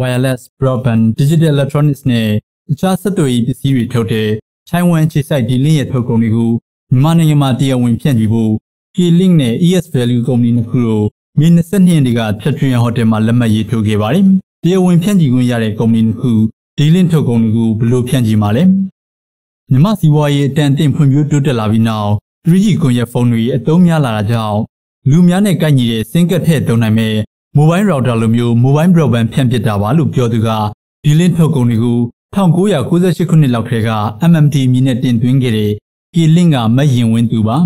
wireless broadband digital electronics နဲ့အခြားဆက်သွယ်ရေးပစ္စည်းတွေထုတ်တဲ့ Taiwan ခြေစိုက်ဒီလင်းရဲ့ထုတ်ကုန်တွေကိုမြန်မာနိုင်ငံမှာတရားဝင်ဖြန့်ချိဖို့ K-Link နဲ့ ES Value ကုမ္ပဏီနှစ်ခုတို့မေ22ရက်နေ့ကဖြတ်ထွန်းရဟိုတယ်မှာလက်မှတ်ရေးထိုးခဲ့ပါတယ်။တရားဝင်ဖြန့်ချိခွင့်ရတဲ့ကုမ္ပဏီနှစ်ခုဒီလင်းထုတ်ကုန်တွေကိုဘယ်လိုဖြန့်ချိမှာလဲ။မြမစီးပွားရေးအတန်အသင့်ဖွံ့ဖြိုးတိုးတက်လာပြီးနောက် 3G ကွန်ရက်ဖုန်းတွေအသုံးများလာတာကြောင့်လူများနဲ့ကိုက်ညီတဲ့စင်ကတ်ထည့်သုံးနိုင်မဲ့ mobile router လိုမျိုး mobile broadband ဖြန့်ပစ်တာပါလို့ပြောသူကဒီလင်းထုတ်ကုန်တွေကို1998ခုနှစ်လောက်ထဲက MMT မြင်းနဲ့တင်သွင်းခဲ့တဲ့ K-Link ကမရင်ဝင်းသူပါ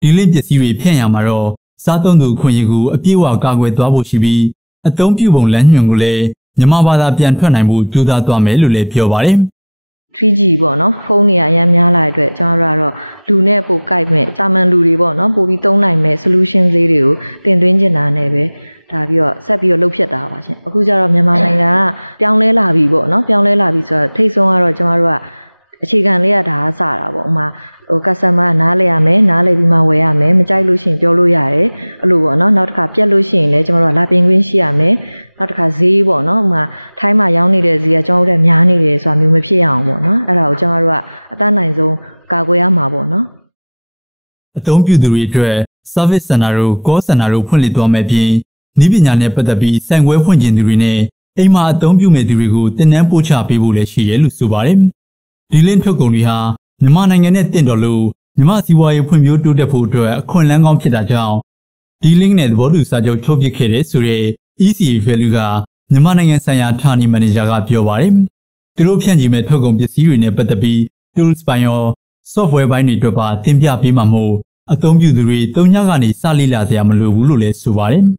ဒီလင်းပစ္စည်းတွေဖြန့်ရမှာတော့စားသုံးသူခွင့်ရကိုအပြည့်အဝကာကွယ်သွားဖို့ရှိပြီးအသုံးပြုပုံလမ်းညွှန်ကိုလည်းမြန်မာဘာသာပြန်ထွက်နိုင်မှုကြိုးစားသွားမယ်လို့လည်းပြောပါတယ် အသုံးပြုသူတွေအတွက် service center တို့ call center တို့ဖွင့်လှစ်သွားမယ်ပြင်ဤပညာနဲ့ပတ်သက်ပြီးစိုင်ခွဲဖွင့်ခြင်းသူတွေနဲ့အိမ်မှာအသုံးပြုမဲ့သူတွေကိုတင်နန်းပို့ချပေးဖို့လည်းရှိတယ်လို့ဆိုပါတယ်။ဒီလင်းထုတ်ကုန်တွေဟာမြန်မာနိုင်ငံနဲ့တင့်တော်လို့မြန်မာစီးပွားရေးဖွံ့ဖြိုးတိုးတက်ဖို့အတွက်အခွင့်အလမ်းကောင်းဖြစ်တာကြောင့်ဒီ link နဲ့သဘောတူစာချုပ်ချုပ်ပစ်ခဲ့တဲ့ဆိုတဲ့ ECA value ကမြန်မာနိုင်ငံဆိုင်ရာဌာနေမန်နေဂျာကပြောပါတယ်။ သူတို့ဖြန့်ချီမဲ့ထုတ်ကုန်ပစ္စည်းတွေနဲ့ပတ်သက်ပြီး tools ပိုင်းရော software ဘိုင်းတွေအတွက်ပါတင်ပြပေးမှာမို့အသုံးပြုသူတွေတုံညကနေစလိလာစရာမလိုဘူးလို့လည်းဆိုပါတယ်။